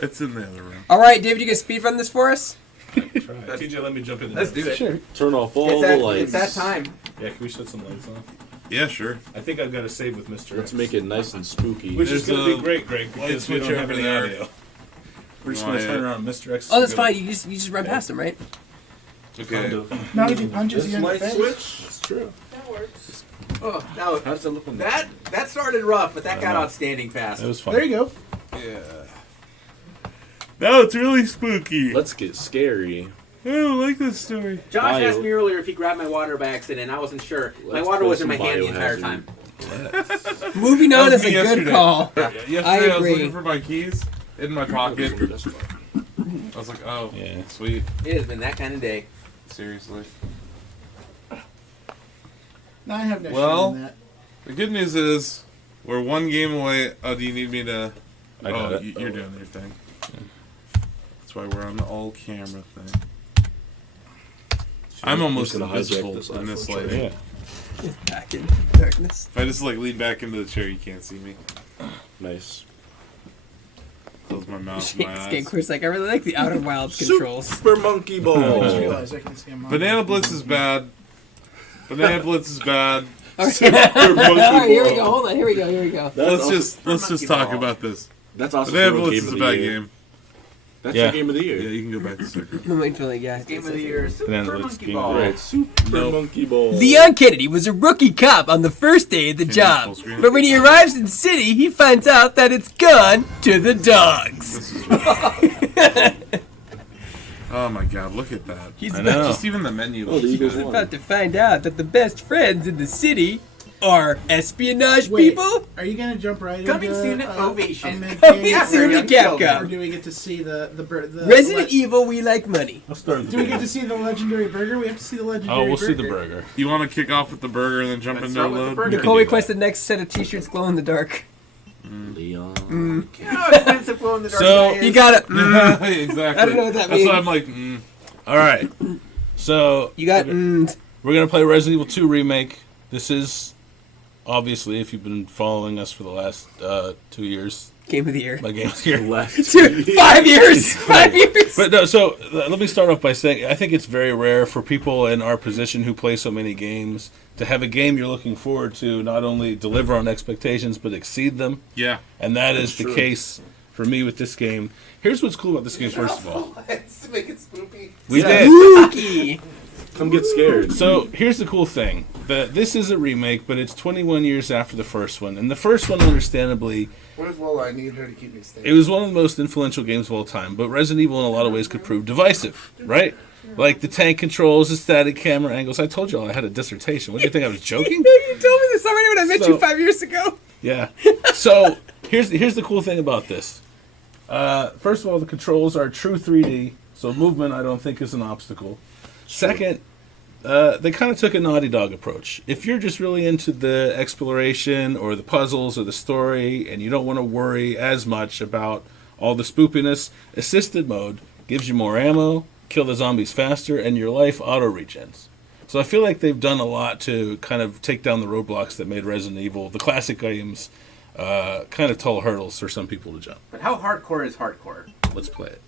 It's in the other room. All right, David, you can speedrun this for us? TJ, let me jump in. Let's do it. Sure. Turn off all the lights. It's that time. Yeah, can we shut some lights off? Yeah, sure. I think I've got to save with Mr. Let's X. make it nice and spooky. Which is going to be great, Greg, because we don't have any there. audio. We're just going to turn around Mr. X. Oh, that's fine. You just run past him, right? Okay. Not if he punches you in the light face. switch. That's true. That works. Oh, now How does that look on that started rough, but that got outstanding fast. It was fun. There you go. Yeah. Now it's really spooky. Let's get scary. I don't like this story. Josh asked me earlier if he grabbed my water by accident. I wasn't sure. My Let's water play was in my some hand the entire Biohazard. time. Moving on That is was a me good yesterday. call. Yesterday I I was agree. looking for my keys in my pocket. I was like, oh, Yeah. sweet. It has been that kind of day. Seriously. No, I have no Well, shame in that. The good news is we're one game away. Oh, do you need me to? I got it. You're doing your thing. That's why we're on the all camera thing. I'm almost gonna hijack invisible this in this iPhone lighting. Yeah. Back in darkness. If I just like lean back into the chair, you can't see me. Nice. Close my mouth and my Skate eyes. course, like I really like the Outer Wilds controls. Super monkey I just ball. realized I can see him on. Banana Blitz is bad. Banana Blitz is bad. Okay. All right, here we go. Hold on. Here we go. Let's just talk about this. That's also Banana for Blitz game is of a the bad year. game. That's Yeah. your game of the year. Yeah, you can go back to second. I'm waiting for yeah. Game of the year, Super Banana Blitz Monkey game Ball. Right, super monkey ball. Leon Kennedy was a rookie cop on the first day of the Can you full job. screen? But when he arrives in the city, he finds out that it's gone to the dogs. This is oh my god, look at that. He's I about, know. Just even the menu. Oh, the looks Eagles good. won. about to find out that the best friends in the city are espionage Wait, people. are you gonna jump right Coming into soon, a Ovation. mid-game, Coming Yeah, soon to young children. or Capcom. do we get to see the Resident Evil, we like money. Let's start with Do we get to see the legendary burger? We have to see the legendary Oh, we'll burger. see the burger. You want to kick off with the burger and then jump Let's into a start with the load? burger. Nicole do requested next set of t-shirts glow in the dark. Leon. You know how expensive glow in the dark So- that is? You got it. Exactly. I don't know what that That's why means. I'm like, All right. So You got we're gonna play Resident Evil 2 remake. This is obviously, if you've been following us for the last 2 years, game of the year. my game's here. Last 5 years. 5 years. But no, so let me start off by saying I think it's very rare for people in our position who play so many games to have a game you're looking forward to not only deliver on expectations but exceed them. yeah. And that is the true. case for me with this game. Here's what's cool about this game, first of all. Let's make it spoopy. We did. Spooky. Come get scared. So here's the cool thing. This is a remake, but it's 21 years after the first one. And the first one, understandably, Where's Lola? I need her to keep me stable. it was one of the most influential games of all time. But Resident Evil, in a lot of ways, could prove divisive, right? Like the tank controls, the static camera angles. I told y'all I had a dissertation. What do you think? I was joking? You told me this already when I met So- you 5 years ago. Yeah. So here's the cool thing about this. First of all, the controls are true 3D, so movement I don't think is an obstacle. Second, they kind of took a Naughty Dog approach. If you're just really into the exploration or the puzzles or the story, and you don't want to worry as much about all the spoopiness, assisted mode gives you more ammo, kill the zombies faster, and your life auto regens. So I feel like they've done a lot to kind of take down the roadblocks that made Resident Evil, the classic games, kind of tall hurdles for some people to jump. But how hardcore is hardcore? Let's play it.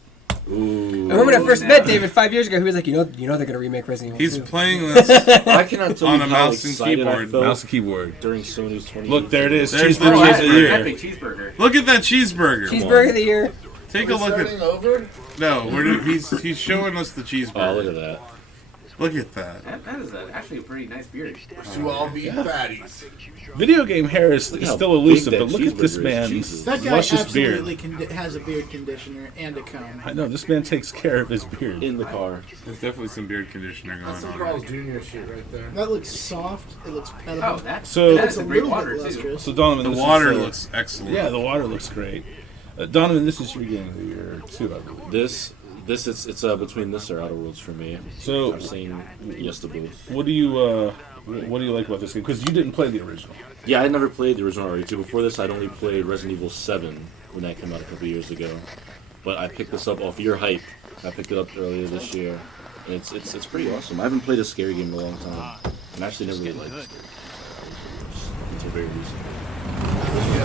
Ooh. I remember when I first met David 5 years ago. He was like, you know, they're gonna remake Resident Evil He's 2. playing this. I cannot tell On you a how mouse and excited I keyboard. felt Mouse and keyboard. during Sony's 20. Look, there it is. There's the Cheeseburger of the cheeseburger. year. Epic cheeseburger. Look at that cheeseburger. Cheeseburger of the year. Take a look Starting at. over? No, he's showing us the cheeseburger. Oh, look at that. Look at that. That is actually a pretty nice beard. To all be fatties. Video game hair is Look how still big elusive, that but look at this cheeseburger is. man's Jesus. That guy luscious beard. absolutely has a beard conditioner and a comb. I know, this man takes care of his beard. In the car. There's definitely some beard conditioner That's going some on. Carl's Jr. shit right there. That looks soft. It looks Oh, petable. that's So- that's It's a a great little water bit too. lustrous. So Donovan, The this water is, looks excellent. Yeah, the water looks great. Donovan, this is your game of the year too, I believe. This it's between this or Outer Worlds for me. So- I've seen yes to both. What do you like about this game? Because you didn't play the original. Yeah, I never played the original RE2. Before this, I'd only played Resident Evil 7 when that came out a couple years ago. But I picked this up off your hype. I picked it up earlier this year, and it's pretty awesome. I haven't played a scary game in a long time, and I actually never really liked it. very recently.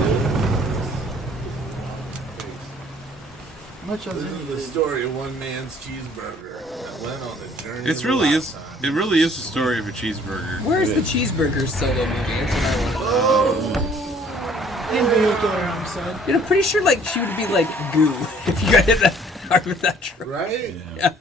How much else This is the story of one man's cheeseburger that went on the journey. It of a really is. lifetime. It really is the story of a cheeseburger. Where's the cheeseburger solo movie? That's what I want. And video killer homicide. Dude, I'm pretty sure like she would be like goo if you got hit that hard with that truck. Right? Yeah.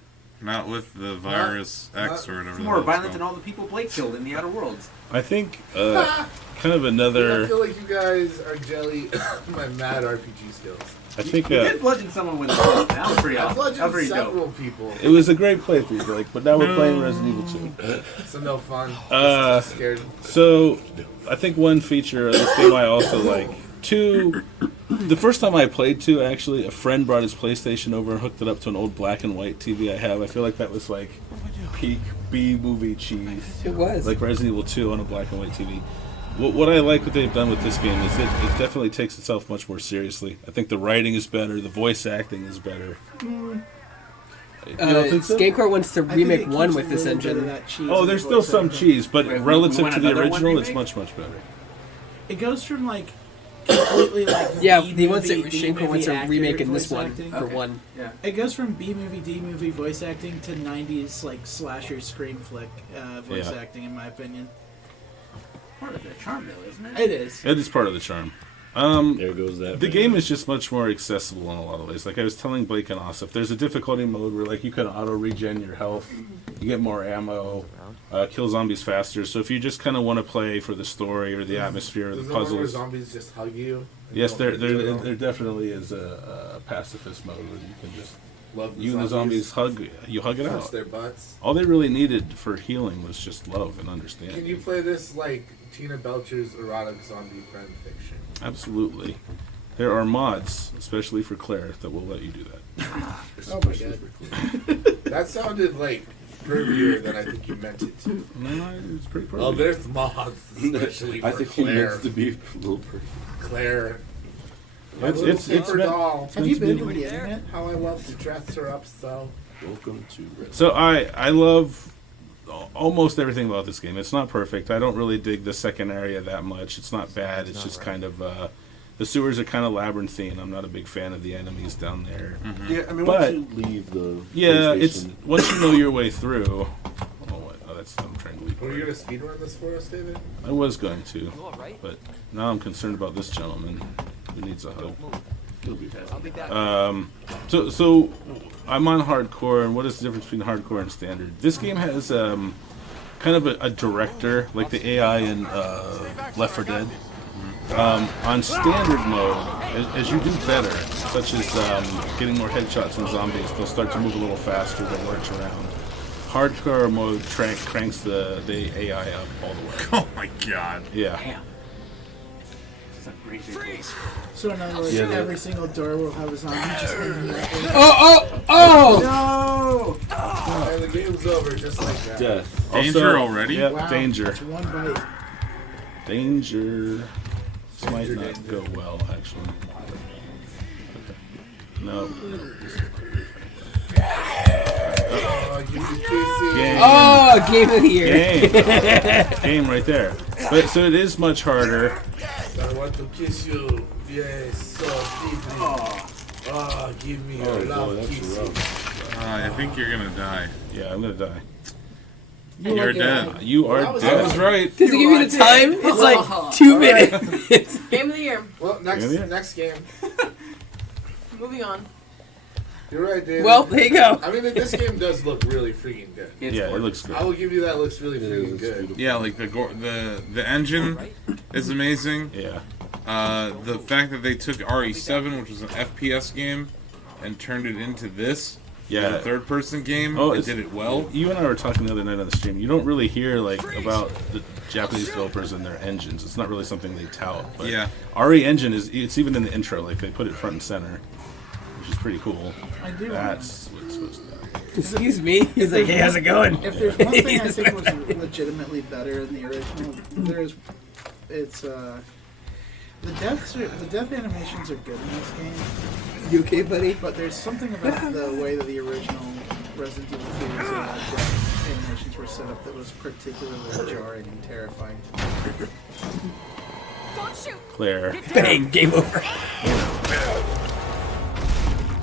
Not with the virus X or whatever. It's the more hell it's violent than called. all the people Blake killed in the Outer Worlds. I think kind of I another. feel like you guys are jelly my mad RPG skills. I think You did bludgeon someone with a stick. That was pretty I awesome. That was bludgeoned pretty several dope. people. it was a great playthrough, Blake. But now we're playing Resident Evil 2. So no fun. Uh, Scared. So, I think one feature of this game I also like. 2, the first time I played 2, actually, a friend brought his PlayStation over and hooked it up to an old black and white TV I have. I feel like that was like peak B-movie cheese. It was. Like Resident Evil 2 on a black and white TV. What I like what they've done with this game is it definitely takes itself much more seriously. I think the writing is better, the voice acting is better. You don't think so? GameCore wants to I think remake it 1 keeps with a this little bit of engine. that cheese Oh, in there's the still voice some acting. cheese, but Wait, relative we want to the another one original, it's remake? much better. It goes from like completely like Yeah, B he wants movie, it. D Shinko wants movie a remake actor in this voice one acting. for 1. Yeah. It goes from B movie, D movie voice acting to 90s like slasher scream flick voice Yeah. acting, in my opinion. Part of the charm, though, isn't it? It is. It is part of the charm. There goes that. The man. game is just much more accessible in a lot of ways. Like I was telling Blake and Asif, there's a difficulty mode where like you can auto regen your health, you get more ammo, kill zombies faster. So if you just kind of want to play for the story or the atmosphere or the There's no one where puzzles, zombies just hug you. and yes, you there don't do it all. definitely is a pacifist mode where you can just Love you and the zombies hug it punch out. their butts. All they really needed for healing was just love and understanding. Can you play this like Tina Belcher's erotic zombie friend fiction? Absolutely. There are mods, especially for Claire, that will let you do that. Oh my god. That sounded like pervier than I think you meant it to. No, it's pretty perfect. Oh, there's mods, especially for I think he Claire. meant to be a little pretty. Claire. My It's- little it's- it's paper meant- doll. Have you meant to been be- to the internet? How I love to dress her up so. Welcome to Red. So I love almost everything about this game. It's not perfect. I don't really dig the second area that much. It's not bad. It's just kind of the sewers are kind of labyrinthine. I'm not a big fan of the enemies down there. Yeah, I mean, But- once you leave the Yeah, it's PlayStation- once you know your way through. Oh, what? Oh, that's I'm trying to leave. Were you gonna speedrun this for us, David? I was going to, but now I'm concerned about this gentleman who needs a hug. It'll be fast. So I'm on hardcore, and what is the difference between hardcore and standard? This game has kind of a director, like the AI in Left 4 Dead. On standard mode, as you do better, such as getting more headshots from zombies, they'll start to move a little faster, they'll lurch around. Hardcore mode cranks the AI up all the way. Oh my god. Yeah. Damn. This is a great visual. So in other words, Yeah, every single door will have a zombie just hanging right there. Oh! No! And the game's over just like that. Death. Danger already? Yeah, Wow, danger. that's one bite. Danger. This might not go well, actually. Okay. No. You PC. Game. Oh, game of the year. Game. Game right there. But so it is much harder. I want to kiss you. Yes, so deeply. Oh, give me your Oh, love boy, that's kissing. rough. I think you're gonna die. Yeah, I'm gonna die. You're dead. You are That was dead. right. Does it give you the time? It's like 2 minutes. Game of the year. Well, next Yeah. next game. Moving on. You're right, David. Well, there you go. I mean, this game does look really freaking good. It's Yeah, it gorgeous. looks good. I will give you that. Looks really It freaking is good. beautiful. Yeah, like the engine is amazing. Yeah. The fact that they took RE7, which was an FPS game, and turned it into this, Yeah. a third-person game, Oh, and it's- did it well. You and I were talking the other night on the stream. You don't really hear like about the Japanese developers and their engines. It's not really something they tout. But Yeah. RE engine it's even in the intro. Like they put it front and center, which is pretty cool. I do. That's what it's supposed to be. Excuse me. He's like, hey, how's it going? If there's one thing I think was legitimately better in the original, it's the death animations are good in this game, You okay, buddy? but there's something about the way that the original Resident Evil 2's death animations were set up that was particularly jarring and terrifying. Claire. Bang, game over.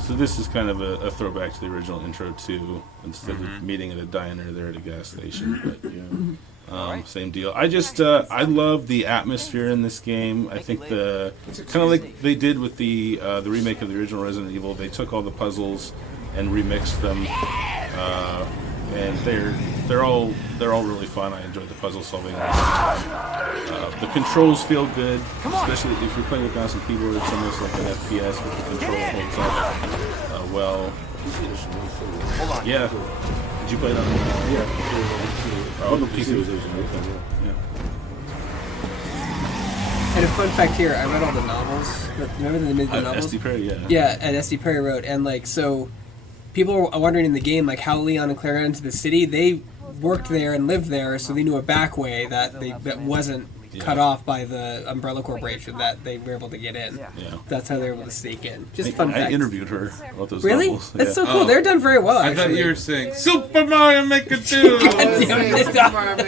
So this is kind of a throwback to the original intro too. Instead of meeting at a diner, they're at a gas station. But same deal. I just I love the atmosphere in this game. I think the kind of like they did with the remake of the original Resident Evil. They took all the puzzles and remixed them, and they're all really fun. I enjoyed the puzzle solving. The controls feel good, especially if you're playing with mouse and keyboard. It's almost like an FPS, but the control holds up well. Yeah. Did you play that one? Yeah. Oh, the PC was And a fun fact here, I read all the novels. Remember they made the novels? SD Perry, yeah. Yeah, and SD Perry wrote, and like so, people were wondering in the game like how Leon and Claire got into the city. They worked there and lived there, so they knew a back way that wasn't cut off by the Umbrella Corporation that they were able to get in. Yeah. That's how they were able to sneak in. Just fun fact. I interviewed her about those Really? novels. That's Yeah. so cool. They're done very well. I Actually. thought you were saying Super Mario Maker 2. God damn it. I don't want to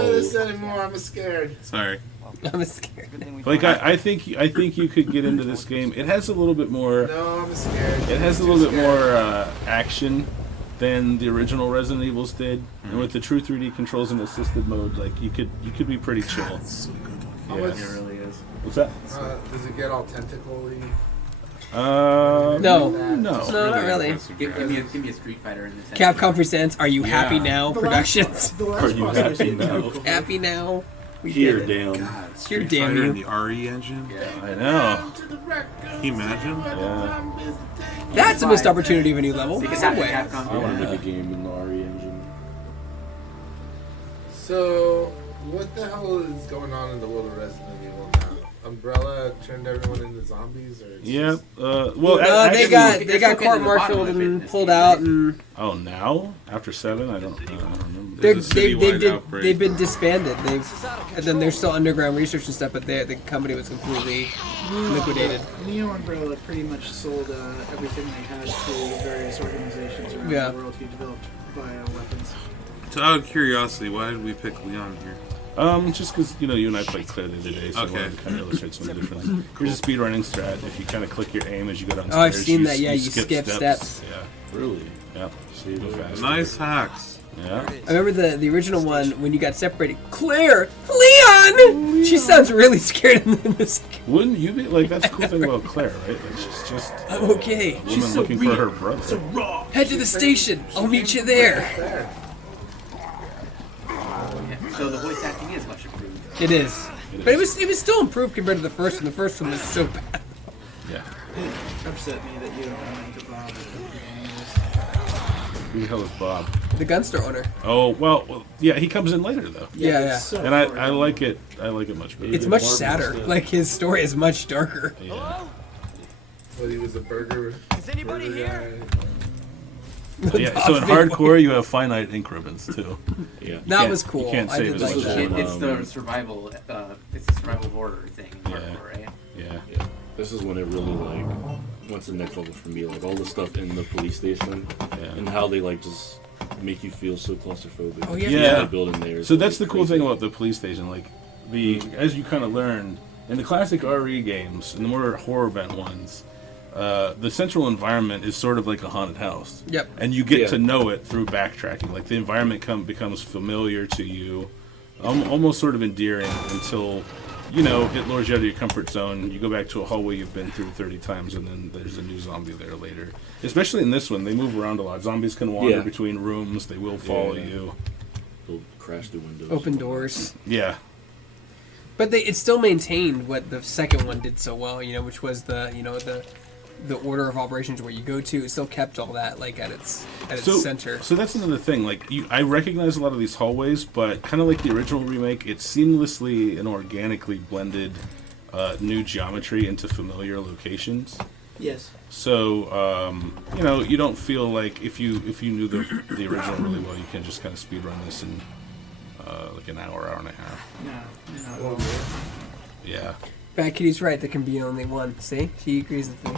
play this anymore. I'm scared. Sorry. I'm scared. Like I think you could get into this game. It has a little bit more. No, I'm scared. It has a little bit more action than the original Resident Evils did, and with the true 3D controls and assisted mode, like you could be pretty chill. How much it really is. What's that? Does it get all tentacle-y? No. No. No, not really. Give me a Street Fighter in this. Capcom presents Are You Happy Now Productions. The Are last you boss happy seemed now? cool. Happy Now. We Here, did it. damn. God, Here, Street damn Fighter you. and the RE engine. I know. Can you imagine? Yeah. That's a missed opportunity of a new level. You can have Subway. Capcom. I want to make a game in the RE engine. So, what the hell is going on in the world of Resident Evil now? Umbrella turned everyone into zombies, or it's Yeah. just- Well, No, actually, they got They're still getting court-martialed to the bottom of it in and this pulled game, out, right? and Oh, now after 7, I don't remember. There's a citywide outbreak. they've been disbanded. And then there's still underground research and stuff, but the company was completely liquidated. Neo Umbrella pretty much sold everything they had to various organizations around Yeah. the world who developed bioweapons. So out of curiosity, why did we pick Leon here? Just because you and I played Claire the other day, so I Okay. wanted to kind of illustrate some of the difference. Here's a speedrunning strat. If you kind of click your aim as you go downstairs, Oh, I've seen that. Yeah, you skip skip steps. Yeah, Really? yeah. See, Go fast. Nice hacks. Yeah. I remember the original one when you got separated. Claire, Leon. She sounds really scared in this. Wouldn't you be like? That's the cool thing about Claire, right? Like she's just I'm okay. a woman looking for her brother. Head to the station. I'll meet you there. So the voice acting is much improved. It is. But it was still improved compared to the first one. The first one was so bad. Yeah. It upset me that you don't want to Bob. Who the hell is Bob? The gun store owner. Oh well, yeah. He comes in later though, Yeah. So and I like it. I like it much better. It's much sadder. Like his story is much darker. Yeah. But he was a burger. Is anybody burger here? guy. Yeah. So in hardcore, you have finite increments too. Yeah. That can't- was cool. you can't I save did as like much that. as It's the survival. It's the survival horror thing in Yeah. hardcore, right? Yeah. Yeah. This is when it really like went to the next level for me. Like all the stuff in the police station and how they like just make you feel so claustrophobic. Oh, yeah. Yeah. The building there. is, So like, that's the cool crazy. thing about the police station. Like as you kind of learned in the classic RE games and the more horror bent ones, the central environment is sort of like a haunted house. Yep. And you get Yeah. to know it through backtracking. Like the environment becomes familiar to you, almost sort of endearing until it lures you out of your comfort zone. You go back to a hallway you've been through 30 times, and then there's a new zombie there later. Especially in this one, they move around a lot. Zombies can wander Yeah. between rooms. They will follow Yeah. you. They'll crash through windows. Open doors. Yeah. But it still maintained what the second one did so well, which was the order of operations where you go to. It still kept all that like at its center. So that's another thing. Like I recognize a lot of these hallways, but kind of like the original remake, it seamlessly and organically blended new geometry into familiar locations. Yes. So you don't feel like if you knew the original really well, you can just kind of speed run this in like an hour and a half. No. Yeah. Bad Kitty's right. There can be only one. See, she agrees with me.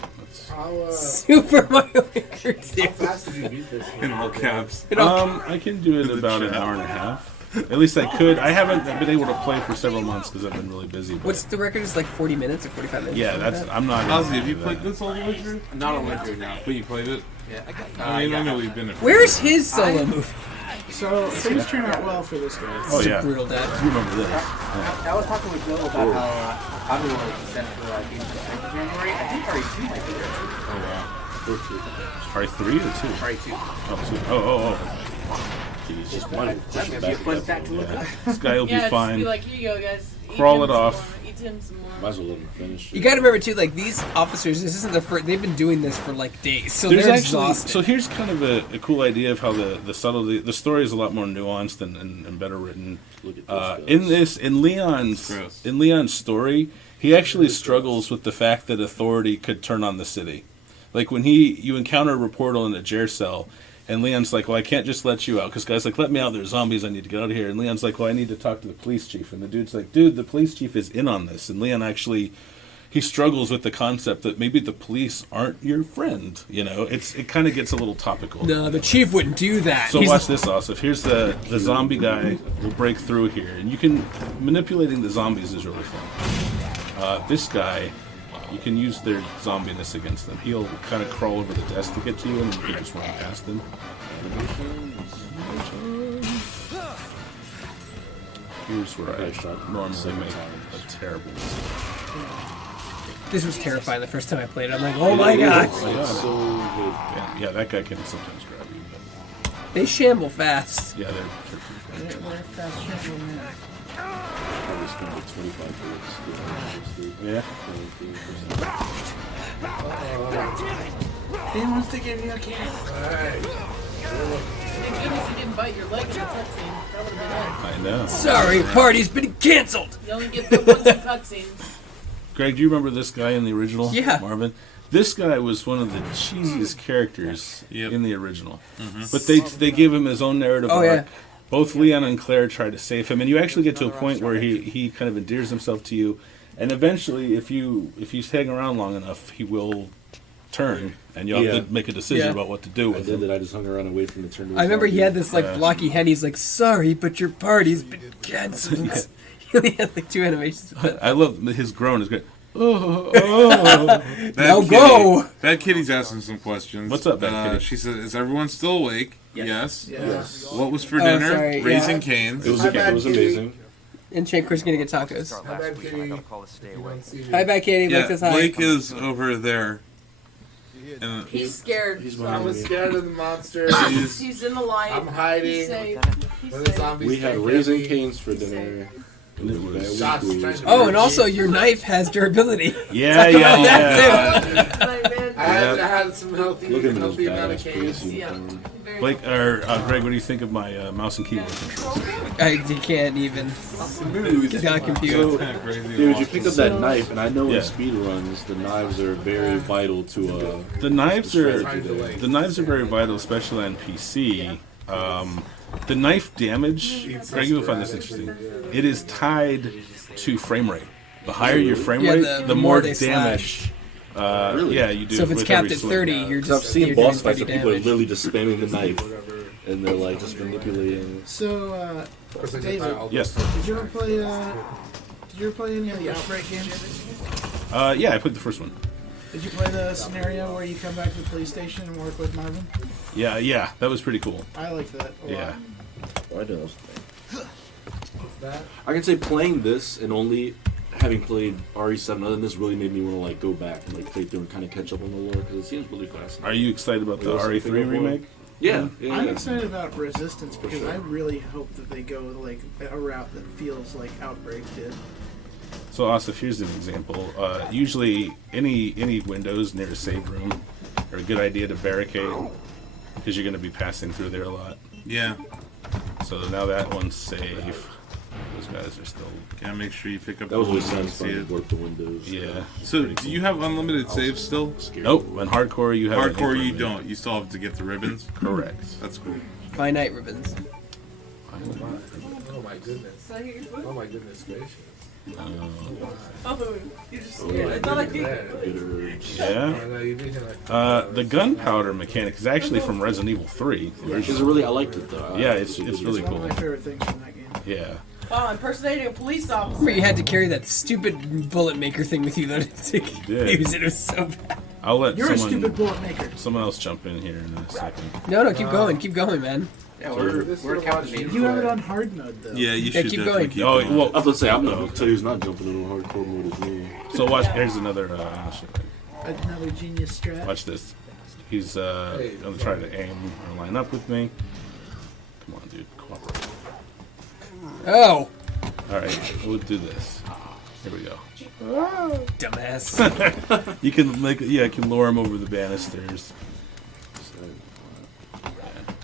How Super Mario Maker 2. fast did you beat this? In all caps. I can do it about an hour and a half. At least I could. I haven't been able to play for several months because I've been really busy. But What's the record? Is like 40 minutes or 45 minutes? yeah, something that's. like that? I'm not. Ozzy, have you that. played this all the way through? Not on winter now. But you played it? Yeah. I mean, I know you've been there. Where's his solo move? So things turn out well for this guy. Oh yeah. Brutal death. You remember this? I was talking with Bill about how Bobby was set for games in January. I think RE2 might be there too. Probably 3 or 2? RE2. Oh. Jeez, just That may be a fun fact to look up. This guy will Yeah, be just fine. be like, here you go, guys. Eat Crawl him it some off. more, Eat him some more. might as well let him finish. You gotta remember too, like these officers, this isn't the first. They've been doing this for like days, so There's they're actually exhausted. so here's kind of a cool idea of how the subtlety. The story is a lot more nuanced and better written. Look at those guys. In Leon's Gross. story, he actually struggles with the fact that authority could turn on the city. Like when you encounter a portal in a jail cell, and Leon's like, well, I can't just let you out because guys like, let me out. There's zombies. I need to get out of here. And Leon's like, well, I need to talk to the police chief. And the dude's like, dude, the police chief is in on this. And Leon actually, he struggles with the concept that maybe the police aren't your friend. You know, it kind of gets a little topical. No, the chief wouldn't do that. So He's- watch this, Asif. Here's the zombie guy will break through here, and you can manipulating the zombies is really fun. This guy, you can use their zombiness against them. He'll kind of crawl over the desk to get to you, and you can just run past him. Here's where I normally make a terrible mistake. This was terrifying the first time I played it. I'm like, oh my god. It's so good. Yeah, that guy can sometimes grab you. But They shamble fast. yeah, They're fast travel, man. Probably spent like 25 yeah. He wants to give you a kiss. Thank goodness you didn't bite your leg in the cutscene. That would have been it. I know. Sorry, party's been canceled. You only get the ones in cutscenes. Greg, do you remember this guy in the original? Yeah. Marvin. This guy was one of the cheesiest characters Yep. in the original. But they gave him his own narrative Oh, arc. yeah. Both Leon and Claire try to save him, and you actually get to a point where he kind of endears himself to you, and eventually, if you hang around long enough, he will turn, and you'll have to make a decision Yeah. about what to do I with did him. that. I just hung around and waited for him to turn to a I remember he zombie. had this like Yeah. blocky head. He's like, sorry, but your party's been canceled. He only had like 2 animations. But I love his groan is great. Oh. That Now kitty- go! That kitty's asking some questions. What's up, Bad Kitty? She says, "Is everyone still awake?" Yes. Yes. What was for Oh, dinner? sorry, yeah. Raising Cane's. It was, Hi, it Bad was Kitty. amazing. And Shanker's gonna get tacos. How about Kitty? You don't see me. Hi, back, Katie. Yeah, Blake says hi. Blake is over there. And He's scared. He's I behind was me. scared of the monster. He's in the light. I'm hiding. He's safe. He's When the safe. zombies We had take Raising me. Cane's for dinner. And it was- Shots trying to Oh, and also your knife has durability. yeah. That I had some healthy Look at this amount of badass canes. police Yeah. uniform. Very Blake or Greg, what do you think of my mouse and keyboard controls? I can't even. Smooth. Got confused. So, kind of crazy. to dude, watch you picked up this. that knife, and I know Yeah. in speed runs, the knives are very vital to The knives are strategy. the knives are very vital, especially on PC. The knife damage, Greg, you'll find this interesting. It is tied to frame rate. The higher your frame Yeah, rate, the more they damage. Really? Yeah, you do. So if it's with capped every at swing. 30, you're Because I've just seen you're boss doing fights where 30 people are damage. literally just spamming the knife, and they're like just manipulating. So, Of course, I David, get all Yes. those did you ever play? Did you ever play any of the Outbreak games? Yeah, I played the first one. Did you play the scenario where you come back to the police station and work with Marvin? Yeah, that was pretty cool. I liked that a Yeah. lot. Oh, I know. that. I can say playing this and only having played RE7 other than this really made me want to like go back and like play through and kind of catch up on the lore because it seems really fascinating. Are you excited about the There was RE3 something remake? Yeah, I'm yeah. excited about Resistance because sure. I really hope that they go like a route that feels like Outbreak did. So, Asif, here's an example. Usually, any windows near a save room are a good idea to barricade because you're going to be passing through there a lot. Yeah. So now that one's safe. Those guys are still. Gotta make sure you pick up That was the really ones when you see satisfying it. to work the windows. Yeah. So, pretty do you have unlimited saves still? Scary. Nope. On hardcore, you have. Hardcore, you unlimited. don't. You still have to get the ribbons. Correct. That's cool. Finite ribbons. Oh my goodness. Did I hear your foot? Oh my goodness gracious. Oh, you just Oh, scared. I thought I could. Good urge. Yeah. Oh, no, you did have The gunpowder mechanic is actually from Resident Evil 3. Is it really? I liked it though. Yeah, it's really It's one cool. of my favorite things from that game. Yeah. Wow, impersonating a police officer. Remember you had to carry that stupid bullet maker thing with you though to did. use it. It was so bad. I'll let You're a stupid bullet maker. someone else jump in here in a second. No, keep going, man. Yeah, we're captivated. You have it on hard mode though. Yeah, you Yeah, should keep definitely going. keep Oh, going. well, I was gonna say I'm not. Tell you who's not jumping into hardcore mode is me. so watch. Here's another. Another genius strat. Watch this. He's gonna try to aim or line up with me. Come on, dude, cooperate. Oh, All right, we'll do this. Here we go. dumbass. You can you can lure him over the banisters.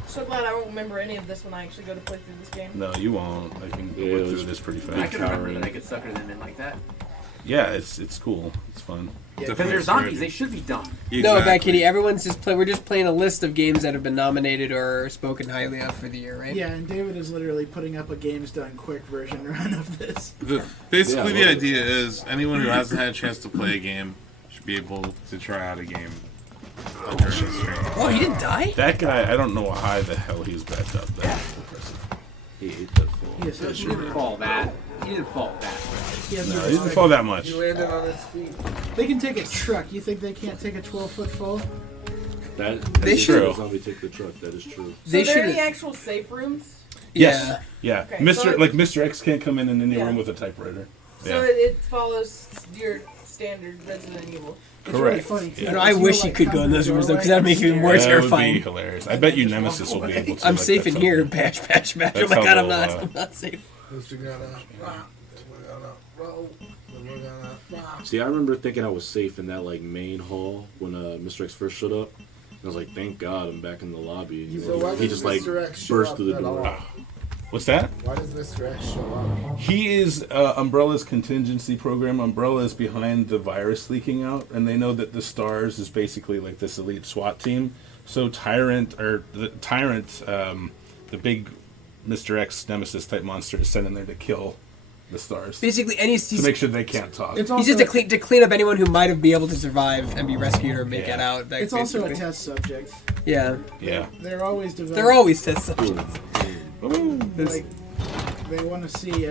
So glad I won't remember any of this when I actually go to play through this game. No, you won't. I can Yeah, work it through was- this pretty I fast. can remember that I could sucker them in like that. Yeah, it's cool. It's fun. Because they're zombies, they should be dumb. No, Bad Kitty. Everyone's just we're just playing a list of games that have been nominated or spoken highly of for the year, right? Yeah, and David is literally putting up a games done quick version run of this. Basically, Yeah, the idea is anyone who hasn't had a chance to play a game should be able to try out a game during the stream. Oh, he didn't die? That guy, I don't know how the hell he's backed up. That's impressive. He ate that fall. Yes, He didn't fall that. He didn't fall that. He has No, no he didn't respect. fall that much. He landed on his feet. They can take a truck. You think they can't take a 12-foot fall? That They is should. true. Zombie take the truck. That is true. They So are there should. any actual safe rooms? Yes. Yeah. Okay, Mr. so- Like Mr. X can't come in any Yeah. room with a typewriter. So Yeah. it follows your standard Resident Evil. It's really Correct. funny, too, Yeah. I because wish you'll, he like, could come go in to the those rooms though, because doorway that'd make it even and more That would be terrifying. hilarious. I bet you Nemesis will be able to. I'm like, safe that's in here. something. Bash, bash, bash. That's Oh my how god, I'm they'll, not. uh, I'm not safe. We're gonna rock. We're gonna roll. We're gonna rock. See, I remember thinking I was safe in that like main hall when Mr. X first showed up. I was like, thank God I'm back in the lobby. And So why he does just like Mr. X show burst up through the at door. all? What's that? Why does Mr. X show up? He is Umbrella's contingency program. Umbrella is behind the virus leaking out, and they know that the Stars is basically like this elite SWAT team. So Tyrant, the big Mr. X Nemesis type monster, is sent in there to kill the Stars Basically, and he's to make sure they can't talk. It's he's also, just to clean up anyone who might have been able to survive and be rescued or make Yeah. it out. Like, it's also a basically. test subject. Yeah, Yeah. They're always developing. they're always test subjects. like they want to see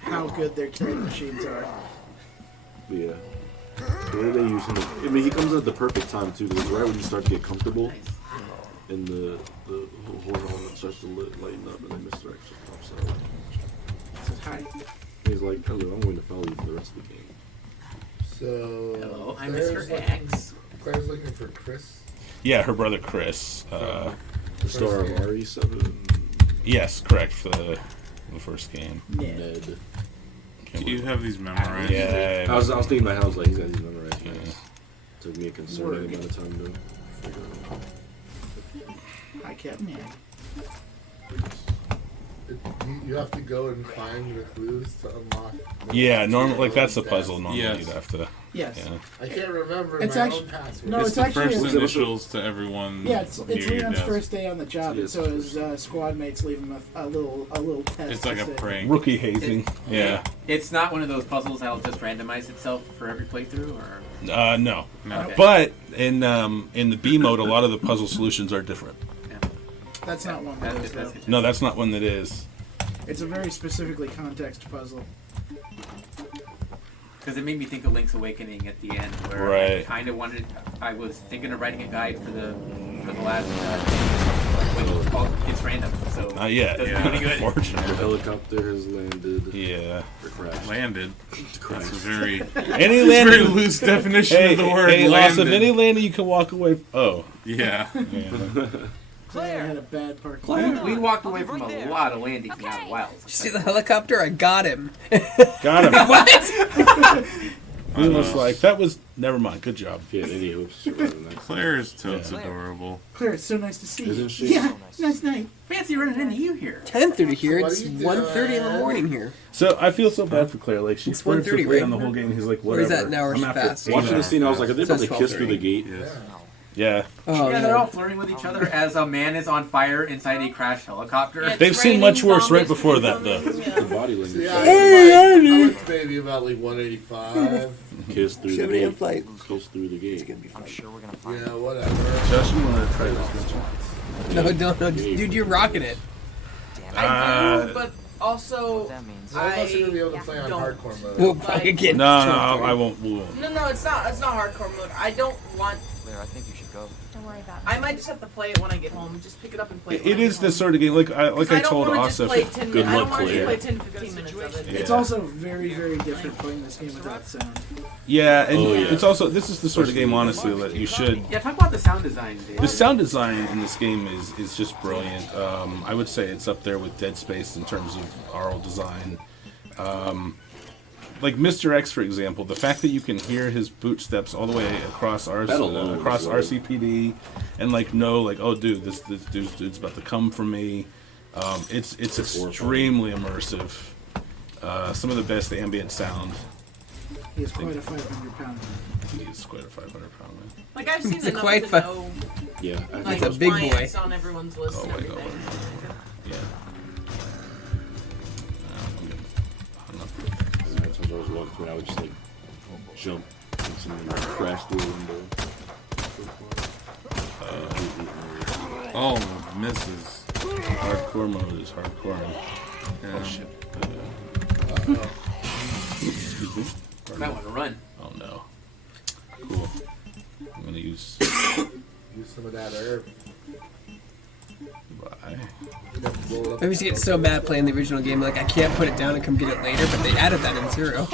how good their killing machines are. But yeah. The way they use him, I mean, he comes at the perfect time too. Because right when you start to get comfortable, and the horn element starts to lighten up, and then Mr. X just pops out. Says, hi. And he's like, "Hello, I'm going to follow you for the rest of the game." So. Hello, I'm Claire's Mr. looking- X. Claire's looking for Chris. Yeah, her brother Chris. The star of RE7. Yes, correct for the first game. Yeah. Ned. Do you have these memorized? Yeah. I was thinking about how I was like, he's got these memorized. Yeah. Nice. Took me a concerning amount of time to figure it out. Hi, Captain. Yeah. You have to go and find the clues to unlock. Yeah, like that's a puzzle. Normally Yes. you'd have to. Yes. Yeah. I can't remember It's my actu- own password. No, It's it's the actually first a- initials to everyone. Yeah, it's near your Leon's desk. first day on the job, Yes. so his squad mates leave him a little test. It's like to a say- prank. Rookie hazing. Yeah. It's not one of those puzzles that'll just randomize itself for every playthrough, or No. No. Okay. But in the B mode, a lot of the puzzle solutions are different. That's not one of those, though. No, that's not one that is. It's a very specifically context puzzle. because it made me think of Link's Awakening at the end, where I Right. kind of wanted. I was thinking of writing a guide for the last. But it's random, so Not yet. doesn't Yeah. do any good. The Fortunately. helicopter has landed. Yeah. Or crashed. Landed. That's a Crashed. very, Any very landing. loose definition Hey, of the word hey, landed. Loss, if any landing you can walk away. Oh. Yeah. Yeah. Claire. I had a bad park. We walked away from a lot of landings now in Wilds. Did you see the helicopter? I got him. Got him. What? He was like, that was. Never mind. Good job. If you had any hopes of surviving that. Claire is totes adorable. Claire, it's so nice to see you. Isn't she? Yeah, nice night. Fancy running into you here. 10:30 here. What It's are you 1:30 in the doing? morning here. So I feel so bad for Claire. Like she It's flirts 1:30, with Ray right? on the whole game. He's like, Or whatever. is that an hour I'm after fast? 8 Watching the hours. scene, I was like, are they about Says to kiss through the 12:30. gate? Yes. Yeah. Oh, Yeah, they're all yeah. flirting with each other as a man is on fire inside a crashed helicopter. Yeah, They've seen training much worse right zombies before to that, become though. zombies, The yeah. body language. Yeah, Hey, I was maybe about like 185. Kiss through the 7 a.m. gate. flight. Kiss through the gate. Yeah, whatever. Josh, you wanted to try this, didn't you? No, no, dude, you're rocking it. I do, but Also, That means. None of us are gonna be able to I play on don't- hardcore mode. We'll probably get No, I won't. We won't. No, it's not. It's not hardcore mode. I don't want. Claire, I think you should go. Don't worry about it. I might just have to play it when I get home. Just pick it up and play it. when It I is get the home. sort of game like I 'Cause I don't told wanna just Asif. play 10 Good I don't luck, want to just Claire. play 10, 15 minutes of it. Yeah. It's also very, very different playing this game without sound. Yeah, and Oh, yeah. it's also this is the sort of game honestly that you should. Yeah, talk about the sound design, Dave. The sound design in this game is just brilliant. I would say it's up there with Dead Space in terms of aural design. Like Mr. X, for example, the fact that you can hear his bootsteps all the way across That alone is across like- RCPD, and like know like, oh dude, this dude's about to come for me. It's extremely immersive. Some of the best ambient sound. He is quite a 500-pound. He's quite a 500-pound man. Like I've seen He's a enough quite to fu- know Yeah, I like think a big why boy. it's on everyone's list Oh and my God. everything. Yeah. I'm getting hung up. sometimes I was walking through and I would just like jump and something like crash through a window. Oh, misses. Hardcore mode is hardcore. Yeah. Shit. Excuse me. Might want to run. Oh no. Cool. I'm gonna use. Use some of that herb. Bye. Roll it up. I used to get so mad playing the original game, like I can't put it down and come get it later, but they added that in Zero.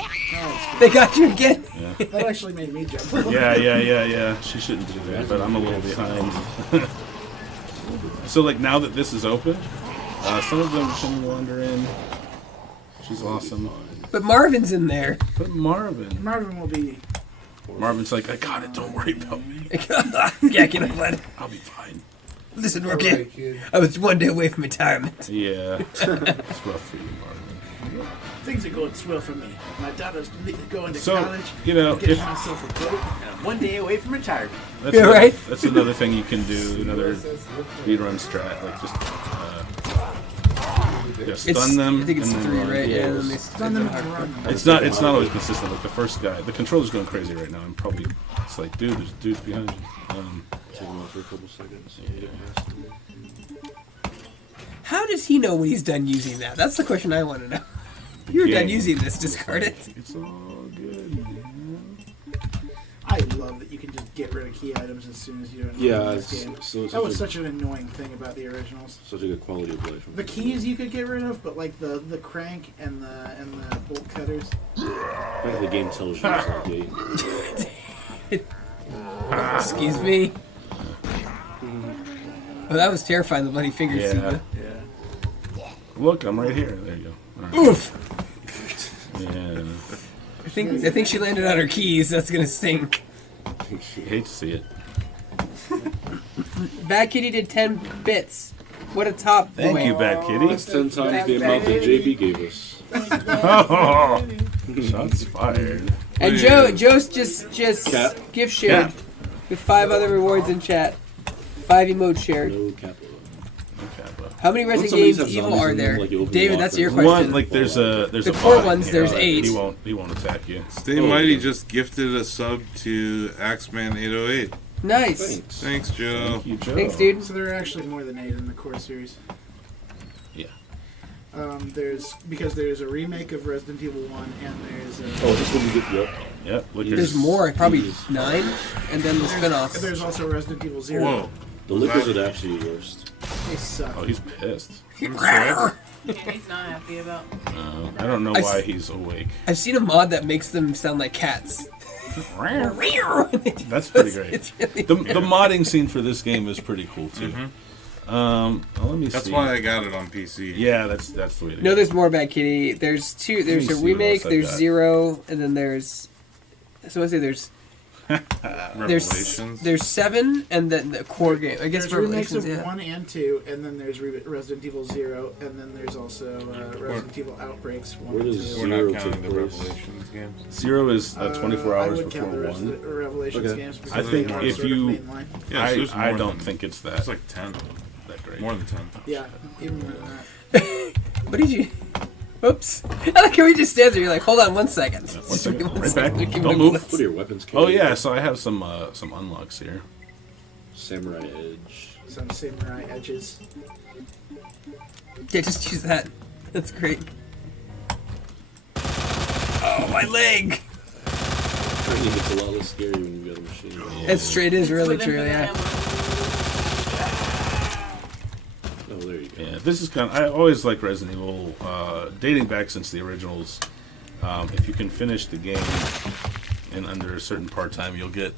They got you again. Yeah. That actually made me jump. Yeah. She shouldn't do that, but I'm a little behind. So like now that this is open, some of them can wander in. She's awesome. But Marvin's in there. But Marvin. Marvin will be. Marvin's like, I got it. Don't worry about me. Yeah, get up, bud. I'll be fine. Listen, All Rookie. right, kid. I was one day away from retirement. Yeah. It's rough for you, Marvin. Things are going swell for me. My daughter's going to So, college. you know, getting if myself a boat. And I'm 1 day away from retirement. that's Yeah, another, right? that's another thing you can do. Another speedrun strat, like just stun them. I think it's and then 3, run. right? Yeah, and then they Stun them and run. It's not always consistent. Like the first guy, the controller's going crazy right now. I'm probably. It's like, dude, there's dudes behind you. take him out for a couple seconds. And get past him. How does he know when he's done using that? That's the question I want to know. You're done using this, discard it. It's all good, man. I love that you can just get rid of key items as soon as you don't Yeah, this it's game. so That was such an annoying thing about the originals. such a good quality of life. The keys you could get rid of, but like the crank and the bolt cutters. In fact, the game tells you it's not gay. Excuse me. Oh, that was terrifying, the bloody fingers. Yeah. Yeah. Look, I'm right here. There you go. All right. Oof! Yeah. I think she landed on her keys. That's gonna stink. Hate to see it. Bad Kitty did 10 bits. What a top Thank boy. you, Bad Kitty. That's 10 times the amount that JB gave us. Shots fired. And Joe just Cat. gift shared Cat. with 5 other rewards in chat. 5 emotes shared. No capo. How many Don't Resident some of these Games have Evil zombies are in them, there? like you open David, the that's locker your and- question. One, like there's a The a core bot ones, here, there's like, 8. He won't attack you. Stay Oh, Mighty okay. just gifted a sub to Axeman808. Nice. Thanks. Thanks, Joe. Thank you, Joe. Thanks, dude. So there are actually more than 8 in the core series. Yeah. Because there's a remake of Resident Evil 1 and there's a, Oh, this one you get, yep. Yep. Look, There's more, probably 9, and then the and spin-offs. there's also Resident Evil 0. Whoa. The lickers are the absolute worst. They suck. Oh, he's pissed. Yeah, he's not happy about. I don't know I why s- he's awake. I've seen a mod that makes them sound like cats. That's pretty great. It's really The modding scene for this game is pretty cool too. Let me That's see. why I got it on PC. Yeah, that's the way to go. No, there's more Bad Kitty. There's 2. There's me a see what remake. else I've There's got. 0, and then there's. So I say there's Revelations. there's 7, and then the core game. I guess There's remakes Revelations. of Yeah. 1 and 2, and then there's Resident Evil 0, and then there's also Resident Evil Outbreaks 1 Where and does 2. We're Zero not counting take the place? Revelations games. 0 is 24 I hours would before count the rest of 1. the Revelations Okay. games. because I think they are if sort of you- mainline. Yeah, so there's I more don't than- think it's that It's like 10. that great. More than 10. Yeah, even more than that. What did you? Oops. I like how he just stands there. You're like, hold on 1 second. One second. One Right back. second. Don't move. What are your weapons? Oh Kenny? yeah, so I have some unlocks here. Samurai Edge. Some samurai edges. Yeah, just use that. That's great. Oh, my leg! Training gets a lot less scary when you got a machine gun. It's true. It is really With true. infinite Yeah. ammo. Oh, there you go. Yeah, this is kind of. I always like Resident Evil, dating back since the originals. If you can finish the game in under a certain part time, you'll get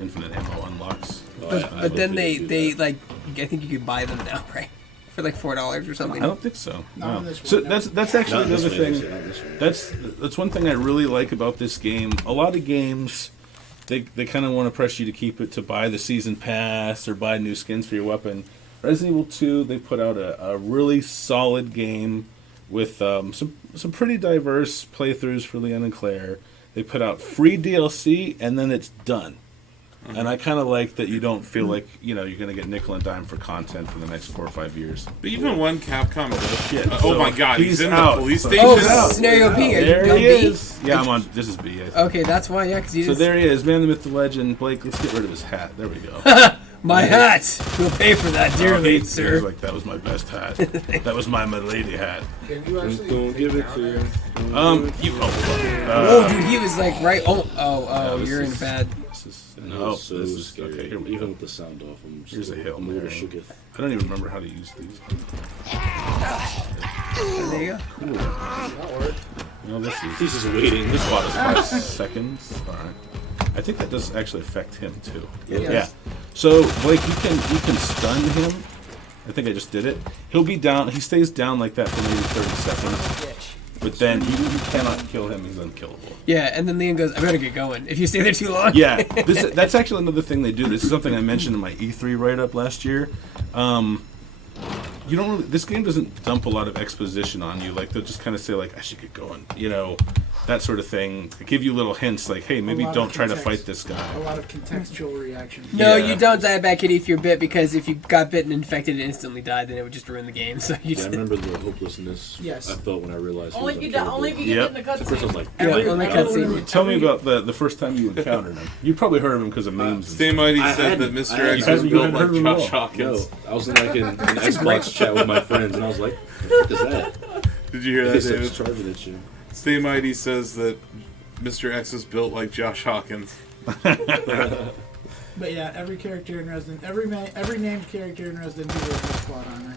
infinite ammo unlocks. But then they like, I think you could buy them now, right? For like $4 or something. I don't think so. Not No. on this So one, no. that's actually Not this another way, thing. not this way. That's one thing I really like about this game. A lot of games, they kind of want to press you to keep it to buy the season pass or buy new skins for your weapon. Resident Evil 2, they put out a really solid game with some pretty diverse playthroughs for Leon and Claire. They put out free DLC and then it's done. And I kind of like that you don't feel like you're going to get nickel and dime for content for the next 4 or 5 years. But even when Capcom does shit. oh So my god, he's in out. the police So- station. Oh, Scenario B. Are you There on he B? is. Yeah, I'm on. This is B. I think. Okay, that's why. Yeah, because you So just there he is, man, the myth, the legend. Blake, let's get rid of his hat. There we go. my hat. You'll pay for that dearly, He was sir. like, that was my best hat. That was my lady hat. Can you actually Don't take give it down to you. that? You. Oh, dude, he was like right. Oh, this you're in is- bad. This is No, no. so This is scary. okay. Here we Even go. with the sound off, I'm just Here's a Hail I'm a little Mary. shooketh. I don't even remember how to use these. There you go. That worked. No, this He's is just waiting. this one is 5 seconds. All right. I think that does actually affect him too. Yeah. So Blake, you can stun him. I think I just did it. He'll be down. He stays down like that for maybe 30 seconds. But then you cannot kill him. He's unkillable. Yeah, and then Leon goes, I better get going. If you stay there too long. Yeah, that's actually another thing they do. This is something I mentioned in my E3 write-up last year. You don't really, this game doesn't dump a lot of exposition on you. Like they'll just kind of say like, I should get going, that sort of thing. They give you little hints like, hey, maybe A lot don't of try to context. fight this A guy. lot of contextual reactions. No, Yeah. you don't die back kitty if you're bit, because if you got bitten and infected and instantly died, then it would just ruin the game. So you Yeah, I just remember the hopelessness Yes. I felt when I realized Only he if was you unkillable. only if you get Yep. in the At first I was cutscene. like, yeah, only cutscene. Tell me about the first time you encountered him. You probably heard of him because of memes. and Stay Mighty I said that hadn't- Mr. I X hadn't- was you built hadn't like heard him at Josh all. Hawkins. no, I was in like an Xbox chat with my friends, and I was like, what the fuck is that? Did you hear They that, said David? charging at you. Stay Mighty says that Mr. X is built like Josh Hawkins. But yeah, every character in Resident, every named character in Resident Evil has plot armor.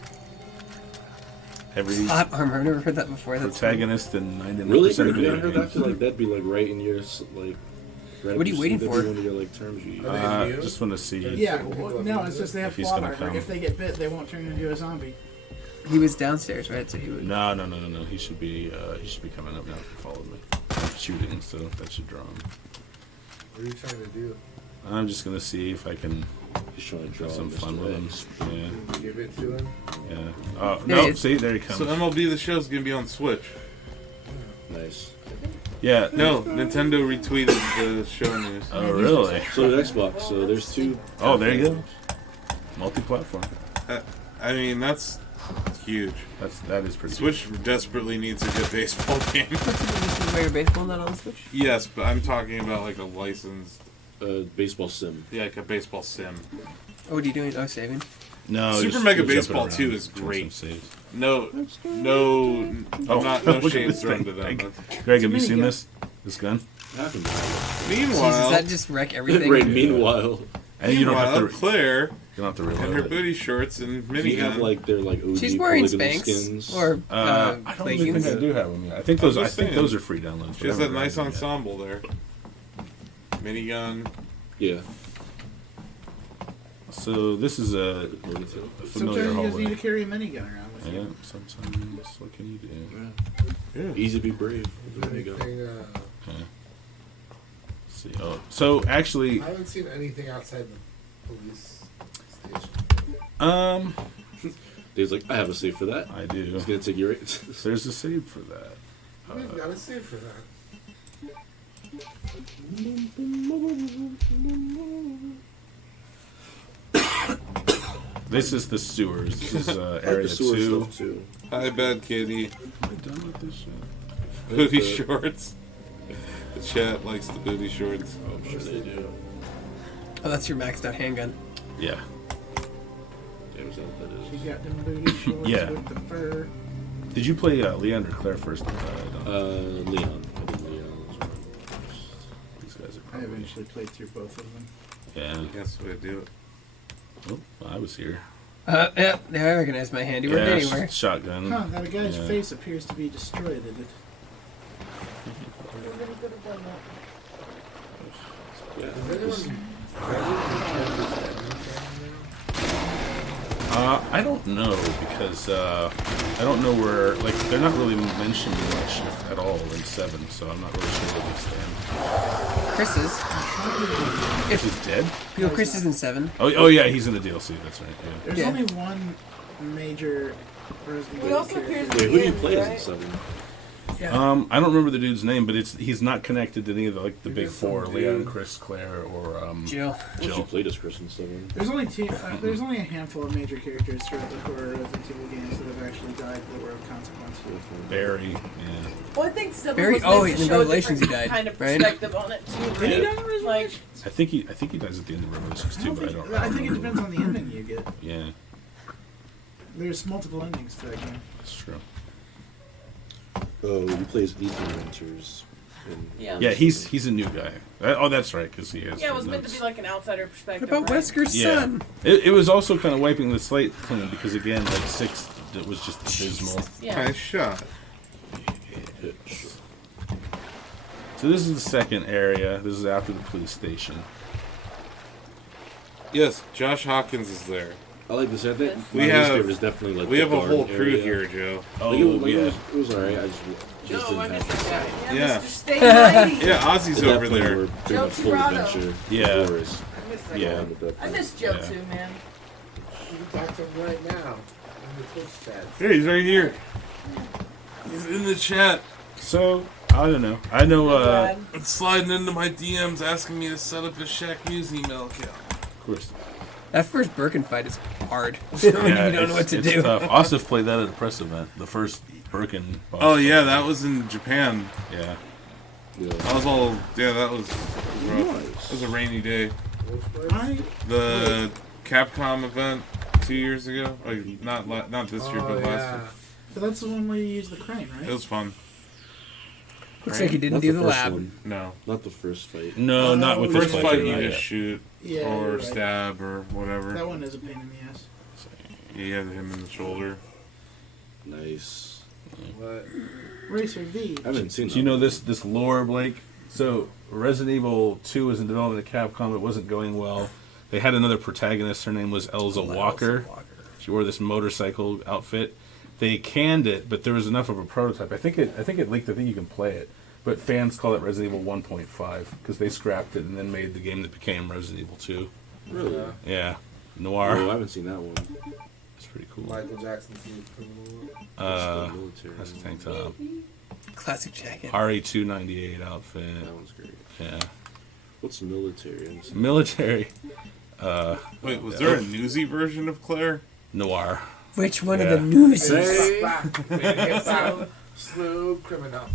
Every Plot armor. I've never heard that before. That's protagonist in 99% Really? of You video haven't heard that? I games. feel like that'd be like right in your like. Right What are you waiting that'd for? be one of your like terms you use. Just want to see. Yeah, well, no, it's just they have If he's plot gonna armor. come. If they get bit, they won't turn into a zombie. He was downstairs, right? So he would. No. He should be coming up now if he followed me. I'm shooting, so that should draw him. What are you trying to do? I'm just gonna see if I can He's trying to draw have some Mr. fun with him. X. Yeah, Give it to him? yeah. Oh There he no! is. See, there he comes. So MLB The Show's gonna be on Switch. Nice. Yeah. No, Nintendo retweeted the show news. Oh really? So did Xbox. So there's two. Oh, there you go. Multi-platform. I mean, that's huge. That is pretty. Switch desperately needs a good baseball game. What's the baseball not on the Switch? Yes, but I'm talking about like a licensed, Baseball sim. yeah, like a baseball sim. Oh, what are you doing? Oh, saving. No. Super just Mega jumping Baseball around, 2 is doing great. some saves. No, Oh, not no look at shade this thrown thing. to them. Greg, have you seen this? This gun? Happened. Does Meanwhile, that just wreck everything? Right. Meanwhile, And you don't have to. Claire You don't have to and her reload it. booty shorts and do you have minigun. like their like OG She's wearing polygonal Spanx skins? or I don't leggings. think I do have them yet. I think those. I'm I just think saying. those are free downloads. She has but I that haven't nice grabbed them yet. ensemble there. Minigun. Yeah. So this is a familiar Sometimes you just need hallway. to carry a minigun around with Yeah, you. sometimes. What can you do? Yeah. Easy to be brave. There you go. Anything, Let's see. Oh, so actually, I haven't seen anything outside the police station. Dave's like, I have a save for that. I do. He's gonna take you right. There's a save for that. We've got a save for that. This is the sewers. This is I like area the sewer 2. stuff too. Hi, bad kitty. Am I done with this shit? Booty shorts. The chat likes the booty shorts. Oh, I'm sure they do. Oh, that's your maxed out handgun. Yeah. Damn, is that what that She is? got them booty shorts Yeah. with the fur. Did you play Leon or Claire first? Leon. I did Leon. These guys are I probably... eventually played through both of them. Yeah. That's the way to do it. Oh, well, I was here. Yeah, I recognize my handiwork anywhere. Shotgun. Huh, that guy's Yeah. face appears to be destroyed. Yeah. Is anyone I don't know because I don't know where. Like, they're not really mentioned much at all in 7, so I'm not really sure where they stand. Chris is. If he's dead? No, Chris is in 7. Oh yeah, he's in the DLC. That's right. Yeah. There's Yeah. only one major Resident He Evil also appears character. to Wait, be who do you in, play as in right? 7? I don't remember the dude's name, but he's not connected to any of the the big Maybe some 4: dude. Leon, Chris, Claire, or Jill. You played as Chris in 7. There's only there's only a handful of major characters throughout the core Resident Evil games that have actually died that were of consequence. Barry. Yeah. Well, I think 7 Barry- was oh, meant to in show a Revelations he different died, kind of right? perspective on it too. Did he right? die in Revelations? Like, I think he dies at the end of Revelations too, but I don't. I think it remember. depends on the ending you get. Yeah, There's multiple endings to that game. that's true. Oh, you play as Ethan Winters. Yeah. Yeah, he's a new guy. Oh, that's right, because he has. yeah, it the was meant to notes. be like an outsider What perspective. about right? Wesker's Yeah, son? it was also kind of wiping the slate clean because again, like 6, it was just abysmal. Yeah. Nice shot. So this is the second area. This is after the police station. Yes, Josh Hawkins is there. I like this. I think We my have- favorite is definitely like We the have a garden whole crew area. here, Joe. Oh Like, yeah, it was alright. I just Joe, I didn't missed have that guy. Yeah. Mr. Stay Mighty. Yeah, Ozzy's At that over point, there. we're pretty Joe much full Tirado. adventure. Yeah. The forest. I missed that Yeah. guy. At that I point. miss Joe Yeah. too, man. You can talk to him right now in the Twitch chat. Here, he's right here. He's in the chat. so I don't know. I know. Glad. It's sliding into my DMs asking me to set up a Shacknews email account. Of course. That first Birkin fight is hard. when Yeah, you don't it's- know what to it's do. Tough. Osif played that at a press event. The first Birkin. boss Oh yeah, fight. that was in Japan. Yeah. Yeah. That was all. Yeah, that was rough. It was a rainy day. Which place? I The Capcom event 2 years ago. Like, not this year, but last year. but that's the one where you use the crane, It right? was fun. Looks like he didn't Not do the the first lab. one. No. Not the first fight. No, not with Oh, this First First fight, fight. you not just yet. shoot Yeah, or you're right. stab or whatever. That one is a pain in the ass. You had him in the shoulder. Nice. What? Racer V. I haven't seen. Do you know this lore, Blake? So Resident Evil 2 was in development at Capcom. It wasn't going well. They had another protagonist. Her name was Elza Walker. She wore this motorcycle outfit. They canned it, but there was enough of a prototype. I think it leaked. I think you can play it, but fans call it Resident Evil 1.5 because they scrapped it and then made the game that became Resident Evil 2. Really? Yeah, No, noir. I haven't seen that one. It's pretty cool. Michael Jackson's new criminal. It's military. That's a tank top. Classic jacket. RE298 outfit. That one's great. Yeah, What's military? I haven't seen military. Wait, was there a newsy version of Claire? Noir. Which one of Yeah. the news? Hey, smooth criminal.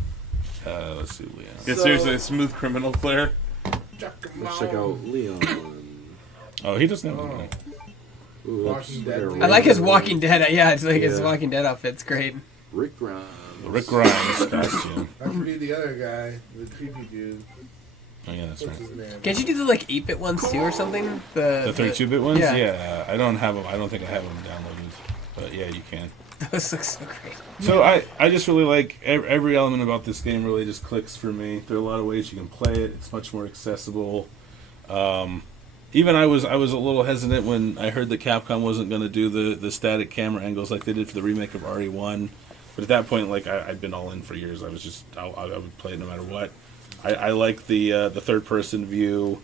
Let's see, Leon. Yeah, So- seriously, a smooth criminal Claire. Let's check out Leon. Oh, he doesn't have anything. Ooh, Walking Dead. I like his Walking Dead. Yeah, it's like his Yeah. Walking Dead outfit's great. Rick Grimes. Rick Grimes costume. That could be the other guy, the creepy dude. Oh yeah, that's What's right. his name? Can't you do the like 8-bit ones too or something? The 32-bit ones? yeah. Yeah, I don't have them. I don't think I have them downloaded. But yeah, you can. Those look so great. So I just really like every element about this game. Really just clicks for me. There are a lot of ways you can play it. It's much more accessible. Even I was a little hesitant when I heard that Capcom wasn't going to do the static camera angles like they did for the remake of RE1. But at that point, like I'd been all in for years. I would play it no matter what. I like the third person view.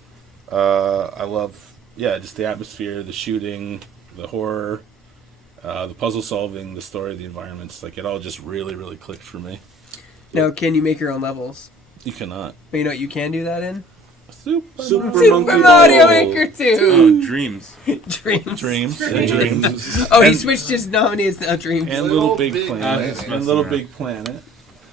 I love just the atmosphere, the shooting, the horror, the puzzle solving, the story, the environments. Like it all just really really clicked for me. Now, can you make your own levels? You cannot. But you know what you can do that in? Super Super Monkey Mario Ball. Maker 2! Oh, dreams. Dreams. Dreams. Dreams. Oh, he And- switched his nominates to Dreams. And Little Little Big Big Planet. Planet. And Little Big Planet.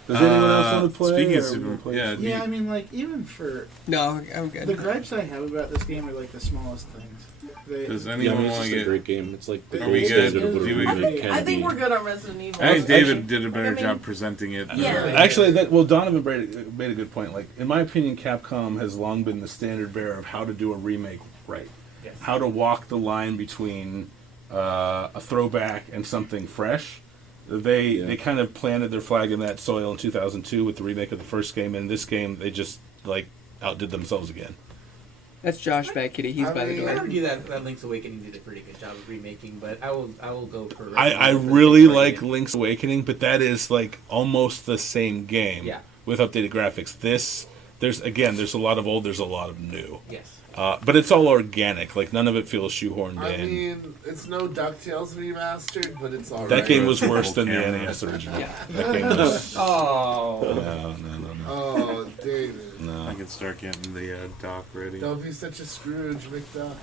Does anyone else want to play? Speaking of or Super, wanna play? yeah, Yeah, I mean, like, even for... No, I'm good. The gripes I have about this game are, like, the smallest things. Does Yeah, I anyone mean, it's want just to a get? great game. It's like the Are we gold good? standard of what a Do we- remake can I think be. we're good on Resident Evil. I think David Actually- did a better I mean- job presenting it. Yeah. Actually, Donovan made a good point. Like, in my opinion, Capcom has long been the standard bearer of how to do a remake right. Yes. How to walk the line between a throwback and something fresh. They kind of planted their flag in that soil in 2002 with the remake of the first game. And this game, they just like outdid themselves again. That's Josh back, kitty. He's by the I door. argue that Link's Awakening did a pretty good job of remaking, but I will go for. I Resident Evil really for the like game. Link's Awakening, but that is like almost the same game Yeah. with updated graphics. There's a lot of old, there's a lot of new. Yes. But it's all organic. Like, none of it feels shoehorned I in. mean, it's no DuckTales remastered, but it's alright. That game was worse than the Camera. NES original. Yeah. That game was... Oh. No. Oh, David. I No. can start getting the dock ready. Don't be such a Scrooge, McDuck.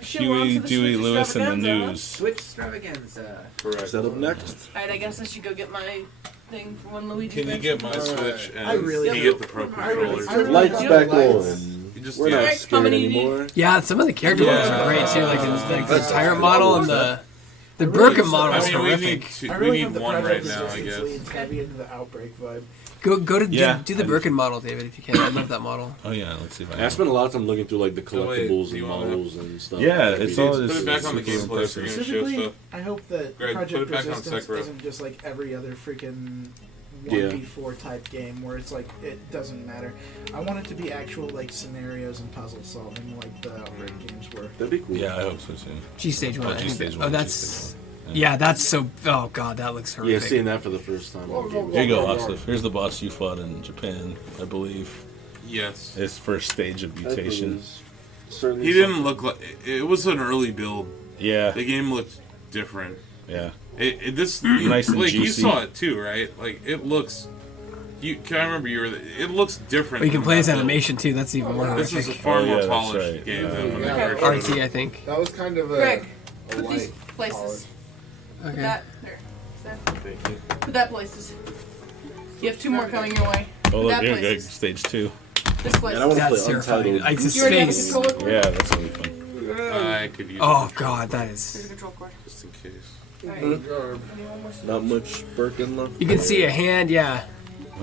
Shit, we're on Huey, to the Dewey, Switch Lewis, and the extravaganza, huh? news. Switch extravaganza. Is that up next? Alright, I guess I should go get my thing for when Luigi. Can you get my Switch and I really you do. get the Pro I really- controllers? I really Lights do. back Lights. on. You just We're not Alright, scared Nominee. anymore. Yeah, some of the character models are great too. Like the tyrant model and the Birkin model I is mean, we need horrific. I really we hope need the one right project now, I resistance guess. leads heavy into the Outbreak vibe. Go to Yeah. do the Birkin model, David, if you can. I love that model. Oh, yeah, let's see if I I spent a lot of time looking through like the So wait, collectibles do you and wanna- models and stuff. Yeah, it's all Put just it back on the super gameplay impressive. so you're gonna show Specifically, stuff. I hope that Greg, put Project it back on Resistance Sekiro. isn't just like every other freaking Yeah. 1v4 type game where it's like it doesn't matter. I want it to be actual like scenarios and puzzle solving like the Outbreak games were. That'd be cool. Yeah, I hope so too. G Stage 1. Oh, I think G-Stage that- 1, Oh, that's... Yeah, that's so... Oh, God, that looks Yeah, horrific. seeing that for the first time. on game. Here you go, Oslif. Here's the boss you fought in Japan, I believe. Yes. His first stage of That mutation. was certainly He didn't look like it was an early build. Yeah, The game looked different. yeah. This Nice and like you juicy. saw it too, right? Like it looks. Can I remember you were? It looks different. But you can than play that as build. animation, too. That's even more This is a horrific. far Oh, more yeah, that's polished right. game Yeah. than when Yeah. they first showed RT, it. I think. That was kind of Greg, a put these light places. Put Okay. that there. Put that places. You have two more coming your way. Oh, Put look, that here you go. places. Stage 2. This place. And I want to That's play terrifying. Untitled. Like, his You already have the face. controller cord? Yeah, that's gonna be fun. I could use Oh, it God, that Here's the is... control cord. just in case. Alright. garb. Anyone more Not much Birkin left. You can see a hand, yeah.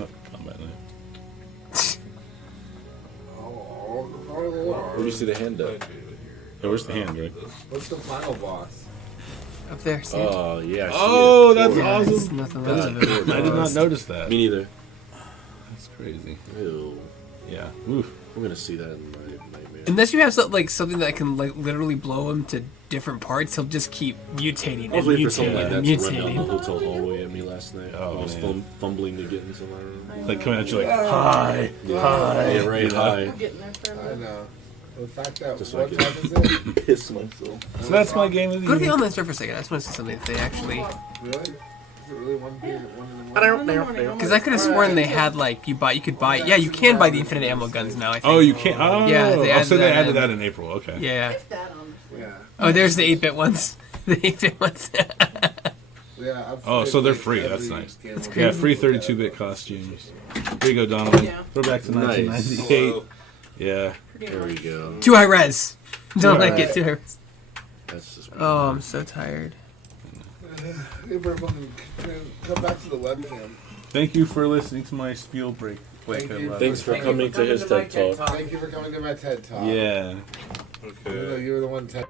Oh, combat knife. Oh, Where do you see the hand up? Oh, where's the hand, Rick? what's the final boss? Up there, see it? Oh, yeah. I see Oh, it. that's Yeah, it's awesome. nothing left of it. I did not notice that. Me neither. That's crazy. Ew. Yeah. Oof. I'm gonna see that in my nightmare. Unless you have something that can like literally blow him to different parts, he'll just keep mutating I was and waiting for something like mutating that and to run down the mutating. hotel hallway at me last night. Oh, I was man. fumbling to get into my room. Like coming at you like, hi, Yeah, hi. yeah, right, You know? hi. I'm getting there for a I minute. know. The fact that Just so what I time is it? could piss myself. So that's my game of the Go to the evening. online store for a second. I just want to see something that they actually... Really? Is it really one period? One in the I morning? don't Because I could have sworn they had like you could buy. Yeah, you can buy the infinite ammo guns now. I think. Oh, you can't. Oh, Yeah, they oh, so added they that added in. that in April. Okay. Yeah. If that on. Yeah. Oh, there's the 8-bit ones. The 8-bit ones. Yeah. I've Oh, played, so they're like, free. every That's nice. game That's of Yeah, crazy. free 32-bit costumes. Here you go, Donovan. Yeah. Go back to Nice. 1998. Hello. Yeah. Pretty There we much. go. Too high res. Don't high like it. Too high res. That's just. Oh, I'm so tired. Hey, bro, fucking come back to the webcam. Thank you for listening to my spiel break. Thank you. Thanks for Thank you coming to coming his my TED Talk. Thank you for coming to my TED Talk. Yeah. Even though Okay. you were the one TED